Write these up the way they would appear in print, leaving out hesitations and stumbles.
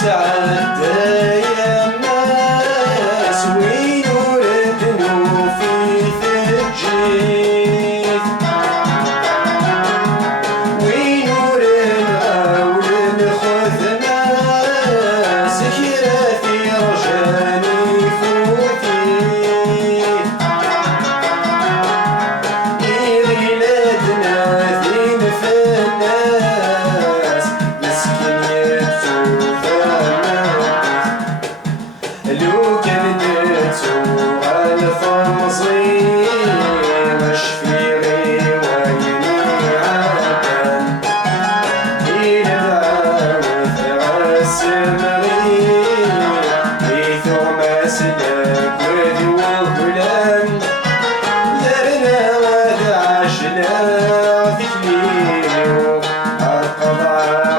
تعدى يا الناس وين وردنوا في ثجيت وين ورنا ولنخذ ناس كراثي رجاني فوتي إيلادنا ذين في الناس مسكين يبتو لو كان درتو الفمصي مش في غيواني عادن إلى دعوة السمري إيثو ما سلك وذو هلان درنا ودعشنا ذكليو القضاء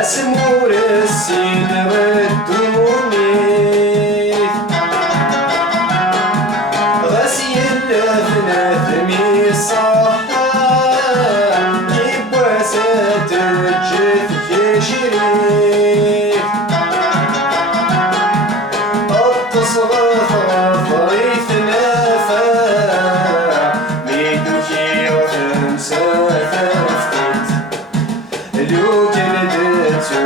أسمور السين ردوني غسي اللفنة ثمي الصحة يبوى ستجف يشريك التصغف غفريث نافع ميدوكي وخمسة ثفتت لو كان درتو